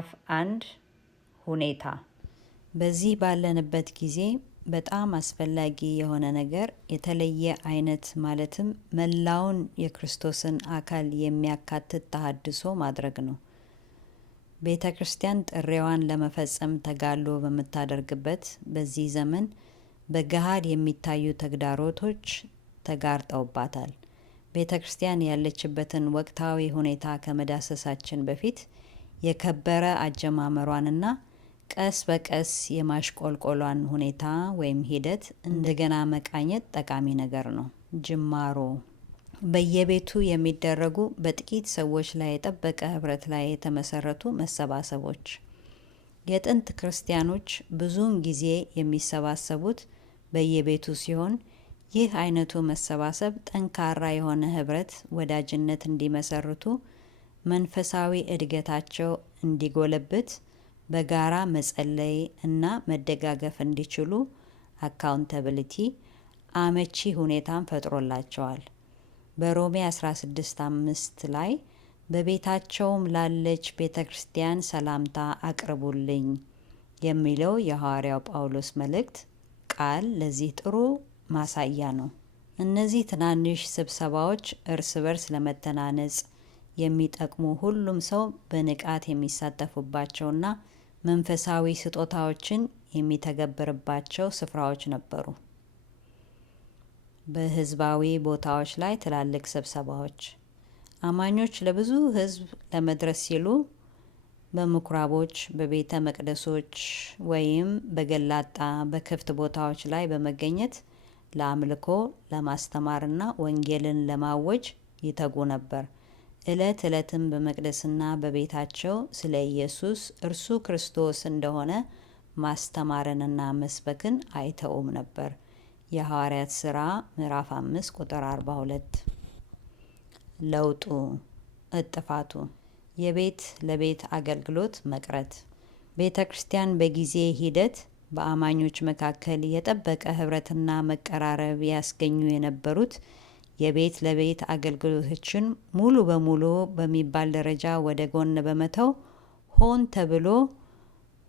ምዕራፍ 1 ሁኔታ። በዚህ ባለንበት ጊዜ በጣም አስፈላጊ የሆነ ነገር የተለየ አይነት ማለትም መላውን የክርስቶስን አካል የሚያካትት ተሐድሶ ማድረግ ነው። ቤተ ክርስቲያን ጥሪዋን ለመፈጸም ተጋድሎ በምታደርግበት በዚህ ዘመን በገሃድ የሚታዩ ተግዳሮቶች ተጋርጠውባታል። ቤተ ክርስቲያን ያለችበትን ወቅታዊ ሁኔታ ከመዳሰሳችን በፊት የከበረ አጀማመሯንና ቀስ በቀስ የማሽቆልቆሏን ሁኔታ ወይም ሂደት እንደገና መቃኘት ጠቃሚ ነገር ነው። ጅማሮ በየቤቱ የሚደረጉ በጥቂት ሰዎች ላይ የጠበቀ ህብረት ላይ የተመሰረቱ መሰባሰቦች። የጥንት ክርስቲያኖች ብዙውን ጊዜ የሚሰባሰቡት በየቤቱ ሲሆን ይህ አይነቱ መሰባሰብ ጠንካራ የሆነ ህብረት፣ ወዳጅነት እንዲመሰርቱ፣ መንፈሳዊ እድገታቸው እንዲጎለብት፣ በጋራ መጸለይ እና መደጋገፍ እንዲችሉ አካውንታብሊቲ አመቺ ሁኔታን ፈጥሮላቸዋል። በሮሜ 16:5 ላይ በቤታቸውም ላለች ቤተ ክርስቲያን ሰላምታ አቅርቡልኝ የሚለው የሐዋርያው ጳውሎስ መልእክት ቃል ለዚህ ጥሩ ማሳያ ነው። እነዚህ ትናንሽ ስብሰባዎች እርስ በርስ ለመተናነጽ የሚጠቅሙ፣ ሁሉም ሰው በንቃት የሚሳተፉባቸውና መንፈሳዊ ስጦታዎችን የሚተገብርባቸው ስፍራዎች ነበሩ። በህዝባዊ ቦታዎች ላይ ትላልቅ ስብሰባዎች አማኞች ለብዙ ህዝብ ለመድረስ ሲሉ በምኩራቦች፣ በቤተ መቅደሶች ወይም በገላጣ በክፍት ቦታዎች ላይ በመገኘት ለአምልኮ፣ ለማስተማርና ወንጌልን ለማወጅ ይተጉ ነበር። ዕለት ዕለትም በመቅደስና በቤታቸው ስለ ኢየሱስ እርሱ ክርስቶስ እንደሆነ ማስተማርንና መስበክን አይተውም ነበር። የሐዋርያት ሥራ ምዕራፍ 5 ቁጥር 42። ለውጡ እጥፋቱ የቤት ለቤት አገልግሎት መቅረት። ቤተ ክርስቲያን በጊዜ ሂደት በአማኞች መካከል የጠበቀ ህብረትና መቀራረብ ያስገኙ የነበሩት የቤት ለቤት አገልግሎቶችን ሙሉ በሙሉ በሚባል ደረጃ ወደ ጎን በመተው ሆን ተብሎ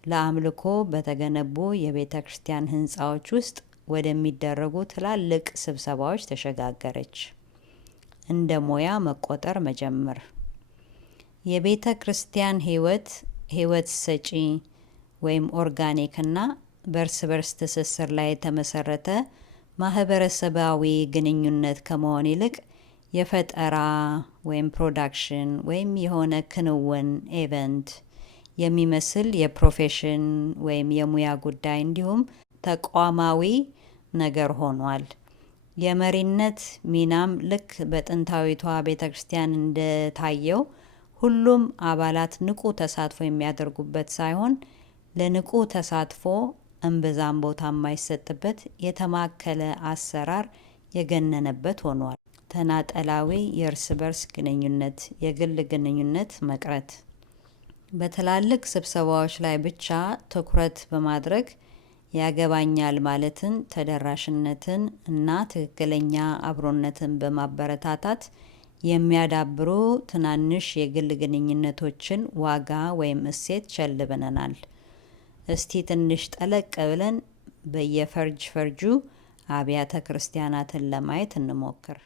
ለአምልኮ በተገነቡ የቤተ ክርስቲያን ህንፃዎች ውስጥ ወደሚደረጉ ትላልቅ ስብሰባዎች ተሸጋገረች። እንደ ሙያ መቆጠር መጀመር። የቤተ ክርስቲያን ህይወት ሰጪ ወይም ኦርጋኒክና በእርስ በርስ ትስስር ላይ የተመሰረተ ማህበረሰባዊ ግንኙነት ከመሆን ይልቅ የፈጠራ ወይም ፕሮዳክሽን ወይም የሆነ ክንውን ኤቨንት የሚመስል የፕሮፌሽን ወይም የሙያ ጉዳይ እንዲሁም ተቋማዊ ነገር ሆኗል። የመሪነት ሚናም ልክ በጥንታዊቷ ቤተ ክርስቲያን እንደታየው ሁሉም አባላት ንቁ ተሳትፎ የሚያደርጉበት ሳይሆን ለንቁ ተሳትፎ እምብዛም ቦታ የማይሰጥበት የተማከለ አሰራር የገነነበት ሆኗል። ተናጠላዊ የእርስ በርስ ግንኙነት፣ የግል ግንኙነት መቅረት። በትላልቅ ስብሰባዎች ላይ ብቻ ትኩረት በማድረግ ያገባኛል ማለትን፣ ተደራሽነትን እና ትክክለኛ አብሮነትን በማበረታታት የሚያዳብሩ ትናንሽ የግል ግንኙነቶችን ዋጋ ወይም እሴት ቸል ብለናል። እስቲ ትንሽ ጠለቅ ብለን በየፈርጁ አብያተ ክርስቲያናትን ለማየት እንሞክር።